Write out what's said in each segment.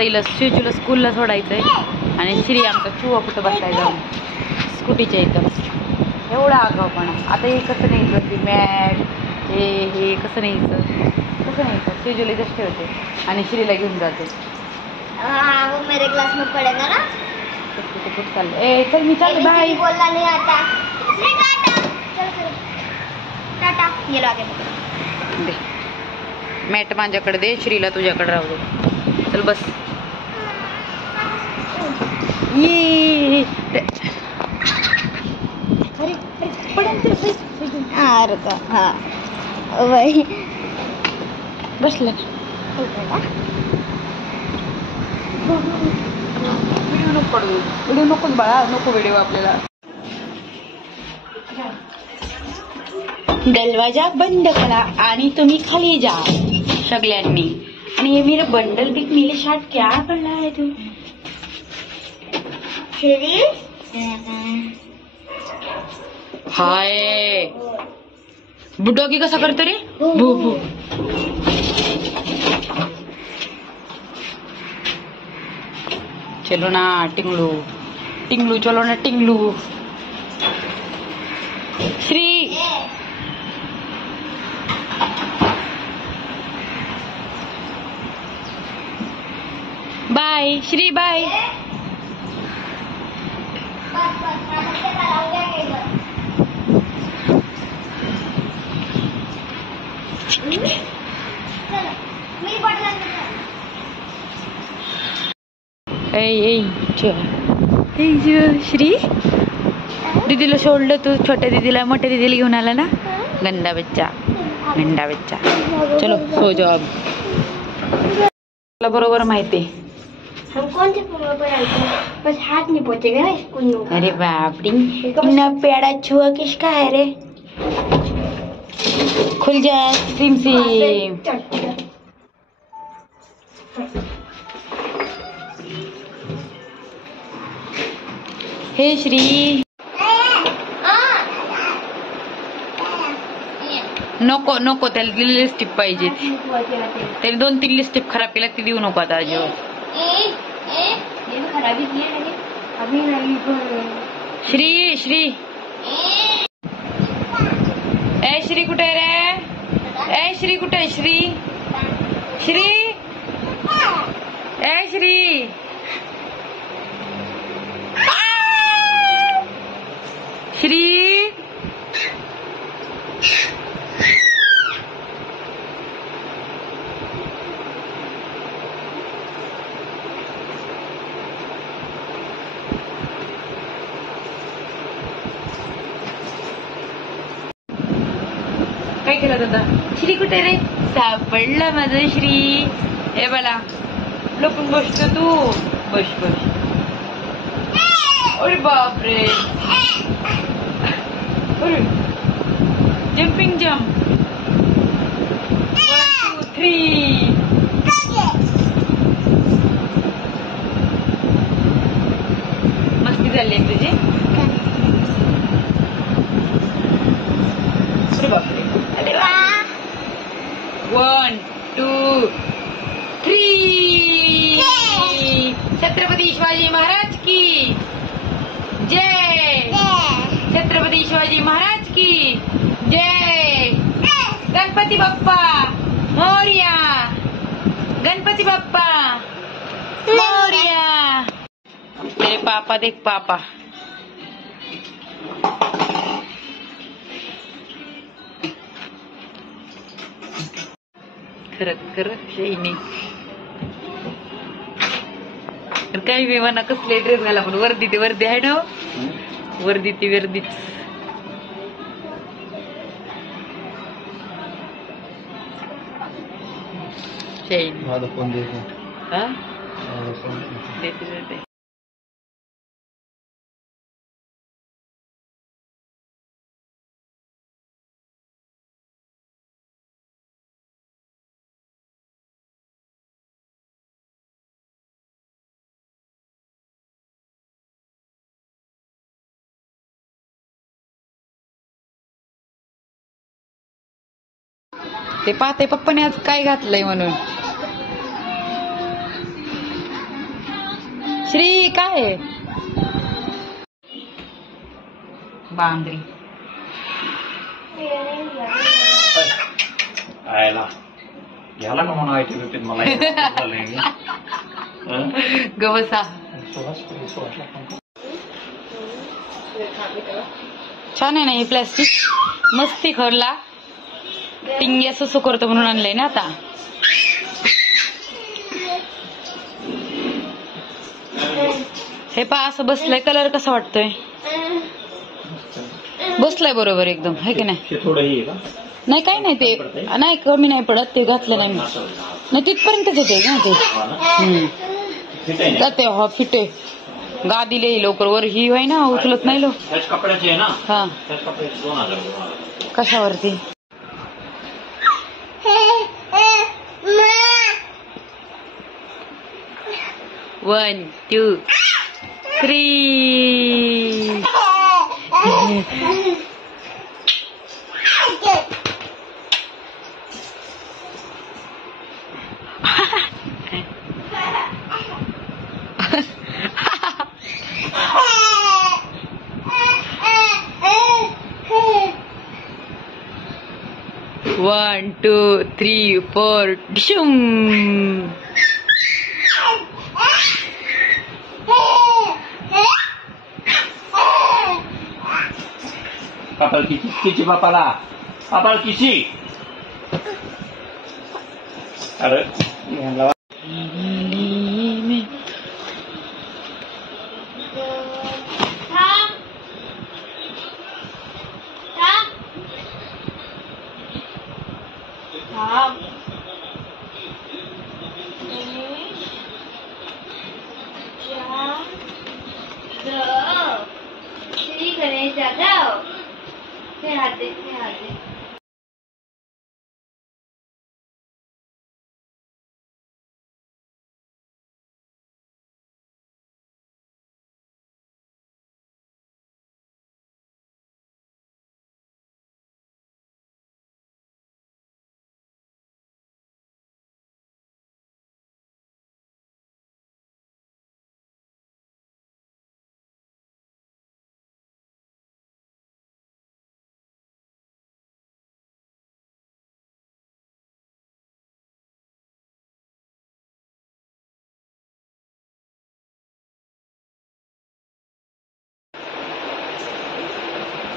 आता शिवजूला स्कूलला सोडायचंय आणि श्री आमचा चुवा कुठं बसलाय जाऊन स्कूटीच्या इथं. एवढा आगाऊपणा. आता हे कसं न्यायचं ती मॅट हे कसं न्यायचं शिवजूला इथंच ठेवते आणि श्रीला घेऊन जाते. मेरे क्लास में पढ़ेगा ना. कुठं चाललं. ए चल मी चाललो. बाय. बोलला नाही आता. टाटा. ये लागे दे मॅट माझ्याकडे दे, श्रीला तुझ्याकडे राहू दे. चल बस. ये बसला. व्हिडिओ नकोच बाळा, नको व्हिडिओ आपल्याला. दरवाजा बंद करा आणि तुम्ही खाली जा सगळ्यांनी. आणि ये मेरा बंडल बिक मेरे साथ क्या कर रहा है तू? हाय बुडोगी कसा करतो रे? भू भू. चलो ना टिंगलू टिंगलू, चलो ना टिंगलू. श्री बाय. श्री बाय. श्री दीदीला सोडलं तू, छोट्या दीदीला मोठ्या दीदीला घेऊन आला ना. गंदा बच्चा. चलो सो जाओ अब. तुला बरोबर माहिती. हम कौन से पुल पर आए थे? बस हाथ नहीं पहुंचेगा ना स्कूल में. अरे बाप रे, इतना प्यारा छुआ किसका है रे? खुल जा सिम सिम. हे श्री नको नको, त्याला दिलेली लिपस्टिक पाहिजे. त्याने 2-3 लिपस्टिक खराब केल्या, ती देऊ नको आता अजिबात. श्री श्री ए श्री कुठे रे? ए श्री कुठे? श्री श्री ए श्री श्री काय केलं दादा? श्री कुठे रे? सापडला माझं श्री. हे बला लपून बसतो तू. बस बस. अरे बापरे. अरे जम्पिंग जम्प. 1 2 3. मस्ती झाली तुझी. अरे बापरे. 1 2 3. छत्रपती शिवाजी महाराज की जय. छत्रपती शिवाजी महाराज की जय. गणपती बाप्पा मोरया. गणपती बाप्पा मोरया. तेरे पापा देख पापा. खरंच नाही तर काही मी म्हणा कसले ड्रेस घाला, पण वर्दी ते वर्दी आहे ना. वर्दी ती वर्दीच. देते ते पाहते पप्पाने आज काय घातलंय म्हणून. श्री काय आहे? बांगडी आयला याला का म्हणून आयटी बिपीत मला गवसा छान आहे ना हे प्लॅस्टिक मस्ती खरला टिंगी असं सुकरतो म्हणून आणलंय ना आता. हे पा असं बसलंय कलर कसा वाटतोय? बसलाय बरोबर एकदम है की नाही? थोडं हे का नाही काय नाही ते नाही कमी नाही पडत ते घातलं नाही मी नाही तिथपर्यंतच येते ना ते जाते हा फिटे गा दिले लवकर वर ही होय ना उचलत नाही लो कपड्याचे आहे ना. हा त्याच कपड्याचे 2000 कशावरती? One two three. One two three four डिशुम. पापाल किची पापाला पापाल किची. अरे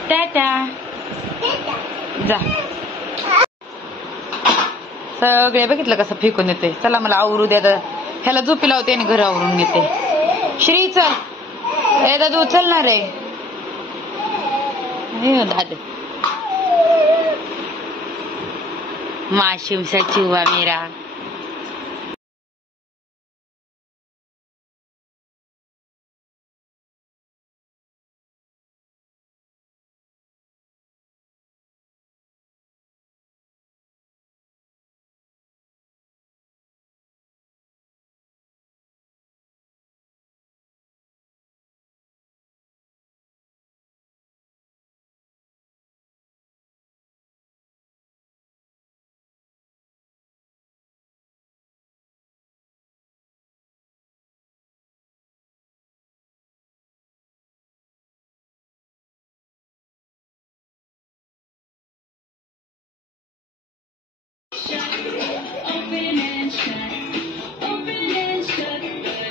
टाटा जा. सगळे बघितलं कसं फेकून येते. चला मला आवरू द्या ह्याला झोपी लावते आणि घर आवरून घेते. श्री चल ए दादू उचलणार आहे दादू. मासूम सा चुवा मेरा.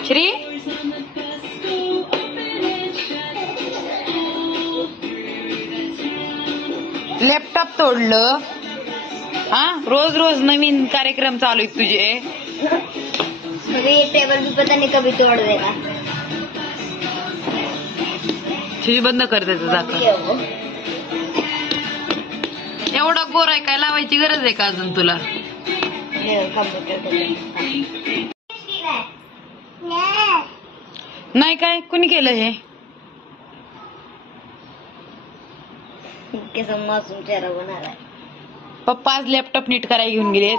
श्री लॅपटॉप तोडलं. हा रोज रोज नवीन कार्यक्रम चालू आहेत तुझे. टेबल भी पता नहीं कभी तोड़ देगा. टीव्ही बंद कर त्याचं झाकण. एवढा गोर आहे काय लावायची गरज आहे का अजून तुला? नाही काय कुणी केलं हे? मासूम चेहरा बना रहा है. पप्पा आज लॅपटॉप नीट करायला घेऊन गेले.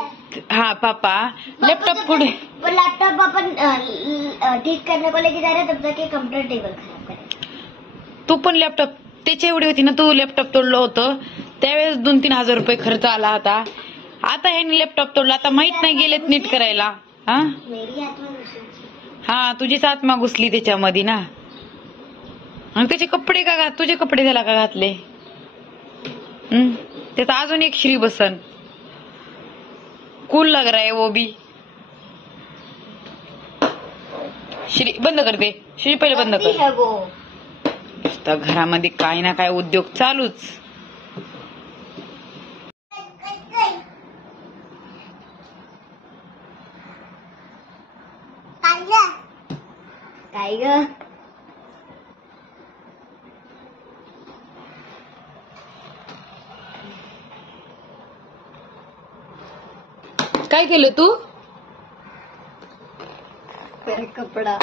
हा पापा लॅपटॉप पुढे. लैपटॉप अपन ठीक करने को लेके जा रहे तब तक कंप्यूटर टेबल खराब करे. तू पण लॅपटॉप त्याची एवढी होती ना. तू लॅपटॉप तोडलं होतं त्यावेळेस 2-3 हजार रुपये खर्च आला होता. आता ह्याने लॅपटॉप तोडला. आता माहित नाही गेलेत नीट करायला. हा मेरी आत्मा घुसली. हा तुझीच आत्मा घुसली त्याच्यामध्ये ना. आणि त्याचे कपडे का तुझे कपडे त्याला का घातले? त्याचा अजून एक श्री बसन. कूल लग रहा है वो भी. श्री बंद कर दे. श्री पहिले बंद करती कर. है वो. नुसतं घरामध्ये काय ना काय उद्योग चालूच. काय ग? काय केलं तू? कपडा